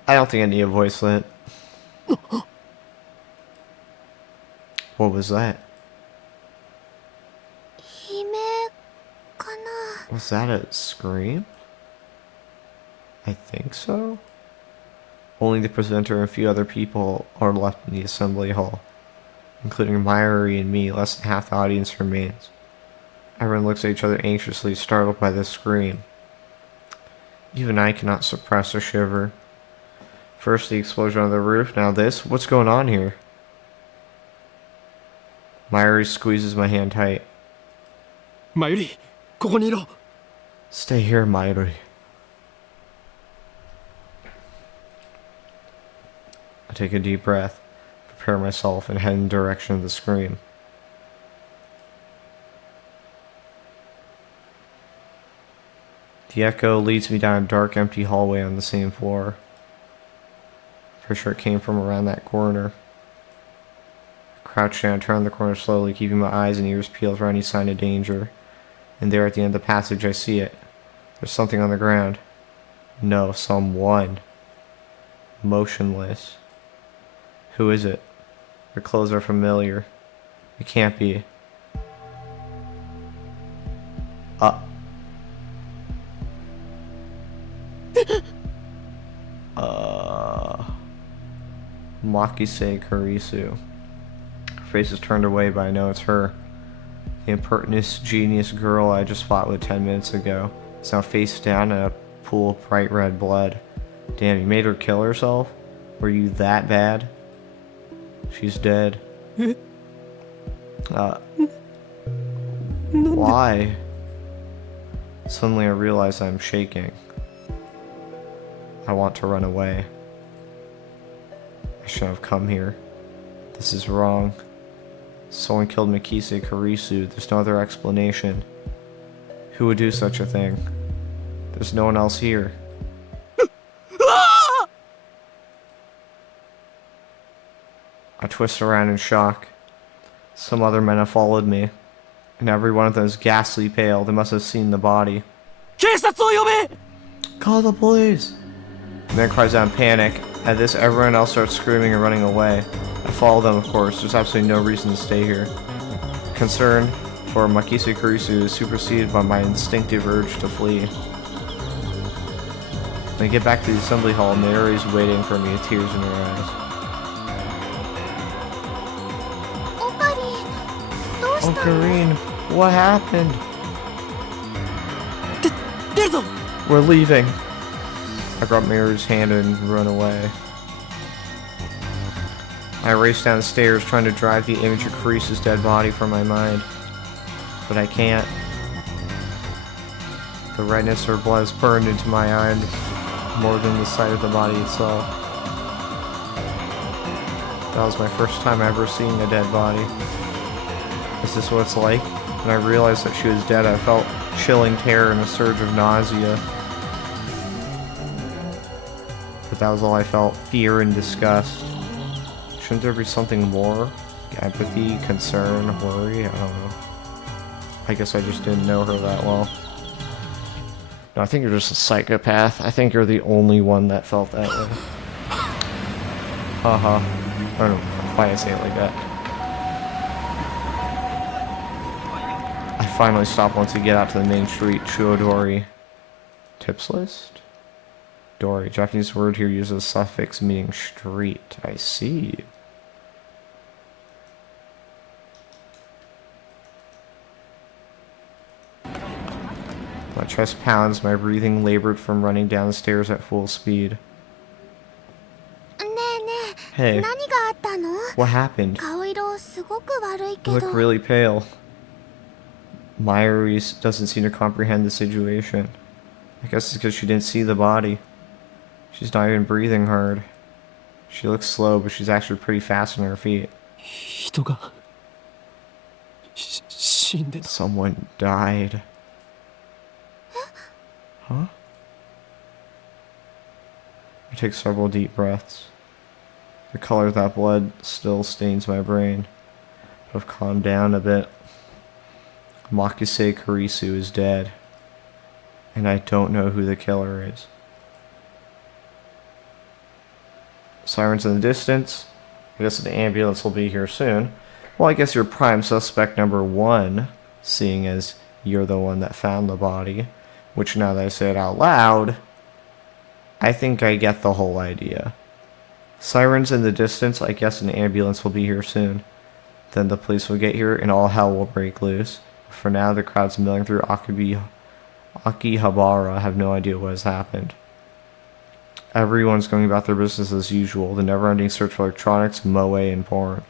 I don't think I need a voicelet. What was that? 悲鳴かな Was that a scream? I think so. Only the presenter and a few other people are left in the assembly hall, including Mayuri and me. Less than half the audience remains. Everyone looks at each other anxiously, startled by this scream. Even I cannot suppress a shiver. First the explosion on the roof, now this. What's going on here? Mayuri squeezes my hand tight. マユリここにいろ Stay here, Mayuri. I take a deep breath, prepare myself, and head in the direction of the scream. The echo leads me down a dark, empty hallway on the same floor. Pretty sure it came from around that corner. I crouch down, turn the corner slowly, keeping my eyes and ears peeled for any sign of danger. And there at the end of the passage, I see it. There's something on the ground. No, someone. Motionless. Who is it? Their clothes are familiar. It can't be. Makise Kurisu. Her face is turned away, but I know it's her. The impertinent genius girl I just fought with 10 minutes ago is now face down in a pool of bright red blood. Damn, you made her kill herself? Were you that bad? She's dead. Why? Suddenly I realize I'm shaking. I want to run away. I shouldn't have come here. This is wrong. Someone killed Makise Kurisu. There's no other explanation. Who would do such a thing? There's no one else here. I twist around in shock. Some other men have followed me, and every one of them is ghastly pale. They must have seen the body. Call the police! The man cries out in panic. At this, everyone else starts screaming and running away. I follow them, of course. There's absolutely no reason to stay here. Concern for Makise Kurisu is superseded by my instinctive urge to flee. When I get back to the assembly hall, Mayuri is waiting for me with tears in her eyes. Oh, Karine, what happened? We're leaving. I grab Mayuri's hand and run away. I race down the stairs trying to drive the image of Karisu's dead body from my mind. But I can't. The redness of her blood has burned into my eyes more than the sight of the body itself. That was my first time ever seeing a dead body. Is this what it's like? When I realized that she was dead, I felt chilling terror and a surge of nausea. But that was all I felt. Fear and disgust. Shouldn't there be something more? Empathy, concern, worry? I don't know. I guess I just didn't know her that well. No, I think you're just a psychopath. I think you're the only one that felt that way. Haha. I don't know why I say it like that. I finally stop once we get out to the main street. Chuodori. Tips list? Dori. Japanese word here uses a suffix meaning street. I see. My chest pounds, my breathing labored from running down the stairs at full speed. Hey, what happened? You look really pale. Mayuri doesn't seem to comprehend the situation. I guess it's because she didn't see the body. She's not even breathing hard. She looks slow, but she's actually pretty fast on her feet. Someone died. Huh? I take several deep breaths. The color of that blood still stains my brain. But I've calmed down a bit. Makise Kurisu is dead. And I don't know who the killer is. Sirens in the distance. I guess the ambulance will be here soon. Well, I guess you're prime suspect number 1, seeing as you're the one that found the body. Which, now that I say it out loud, I think I get the whole idea. Sirens in the distance, I guess an ambulance will be here soon. Then the police will get here and all hell will break loose. For now, the crowds milling through Akihabara have no idea what has happened. Everyone's going about their business as usual, the never-ending search for electronics, moe, and porn.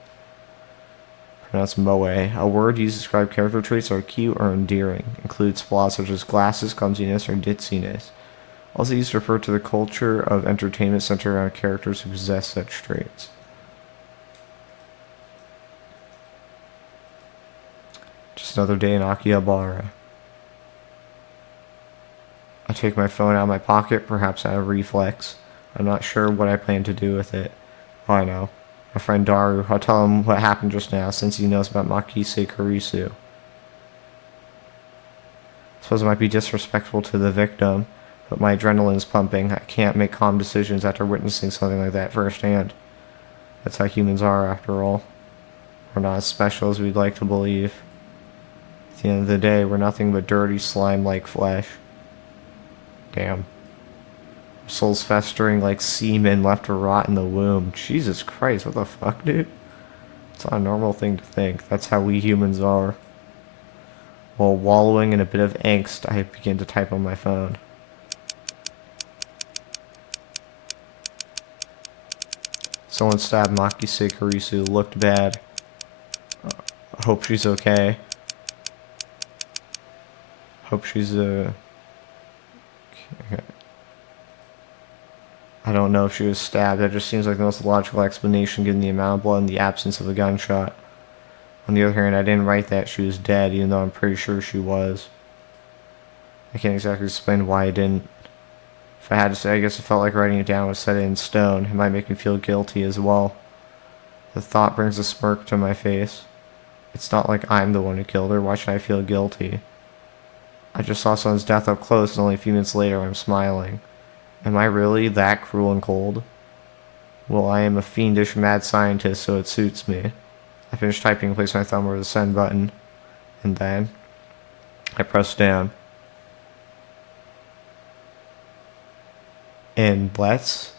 pronounced moe. A word used to describe character traits that are cute or endearing. Includes flaws such as glasses, clumsiness, or ditziness. Also used to refer to the culture of entertainment centered around characters who possess such traits. Just another day in Akihabara. I take my phone out of my pocket, perhaps out of reflex. I'm not sure what I plan to do with it. Oh, I know. My friend Daru, I'll tell him what happened just now, since he knows about Makise Kurisu. I suppose it might be disrespectful to the victim, but my adrenaline's pumping. I can't make calm decisions after witnessing something like that firsthand. That's how humans are, after all. We're not as special as we'd like to believe. At the end of the day, we're nothing but dirty, slime-like flesh. Damn. Our souls festering like semen left to rot in the womb. Jesus Christ, what the fuck, dude? It's not a normal thing to think. That's how we humans are. While wallowing in a bit of angst, I begin to type on my phone. Someone stabbed Makise Kurisu. Looked bad. Hope she's okay. Hope she's okay. I don't know if she was stabbed. That just seems like the most logical explanation given the amount of blood and the absence of a gunshot. On the other hand, I didn't write that she was dead, even though I'm pretty sure she was. I can't exactly explain why I didn't. If I had to say, I guess it felt like writing it down would set it in stone. It might make me feel guilty as well. The thought brings a smirk to my face. It's not like I'm the one who killed her. Why should I feel guilty? I just saw someone's death up close, and only a few minutes later I'm smiling. Am I really that cruel and cold? Well, I am a fiendish mad scientist, so it suits me. I finished typing and placed my thumb over the send button, and then I pressed down. And let's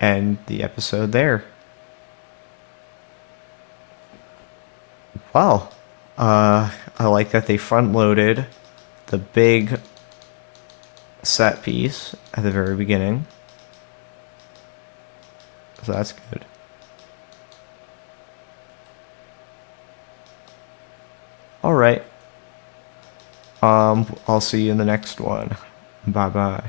end the episode there. Wow. I like that they front-loaded the big set piece at the very beginning. So that's good. Alright. I'll see you in the next one. Bye-bye.